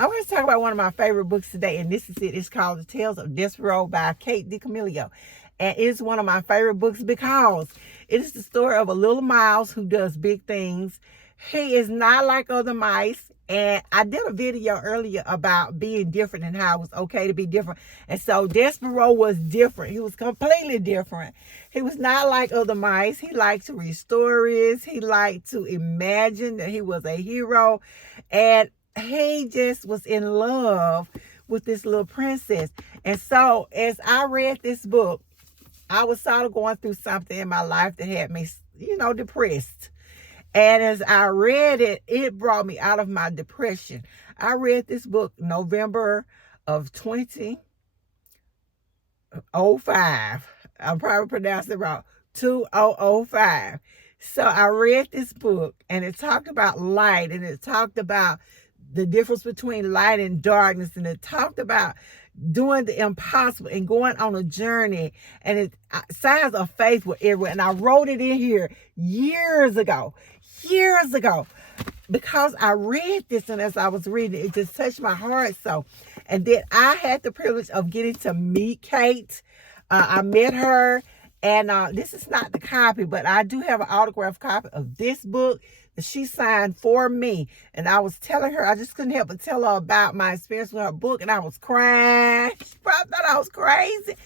I want to talk about one of my favorite books today, and this is it. It's called The Tales of Despereaux by DiCamillo. And it's one of my favorite books because it is the story of a little mouse who does big things. He is not like other mice. And I did a video earlier about being different and how it was okay to be different. And so Despereaux was different. He was completely different. He was not like other mice. He liked to read stories. He liked to imagine that he was a hero. And he just was in love with this little princess. And so as I read this book, I was sort of going through something in my life that had me, depressed. And as I read it, it brought me out of my depression. I read this book November of 2005. I'm probably pronouncing it wrong. 2005. So I read this book, and it talked about light, and it talked about the difference between light and darkness, and it talked about doing the impossible and going on a journey, and it signs of faith were everywhere. And I wrote it in here years ago, because I read this, and as I was reading it just touched my heart so. And then I had the privilege of getting to meet Kate. I met her, and this is not the copy, but I do have an autographed copy of this book that she signed for me. And I was telling her, I just couldn't help but tell her about my experience with her book, and I was crying. She probably thought I was crazy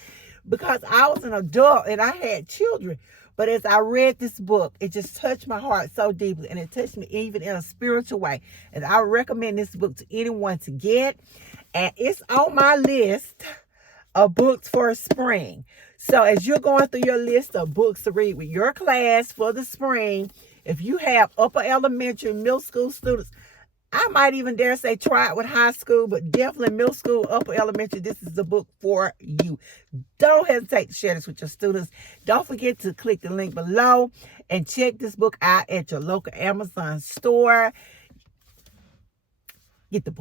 because I was an adult and I had children. But as I read this book, it just touched my heart so deeply, and it touched me even in a spiritual way. And I recommend this book to anyone to get. And it's on my list of books for spring. So as you're going through your list of books to read with your class for the spring, if you have upper elementary, middle school students, I might even dare say try it with high school, but definitely middle school, upper elementary, this is the book for you. Don't hesitate to share this with your students. Don't forget to click the link below and check this book out at your local Amazon store. Get the book.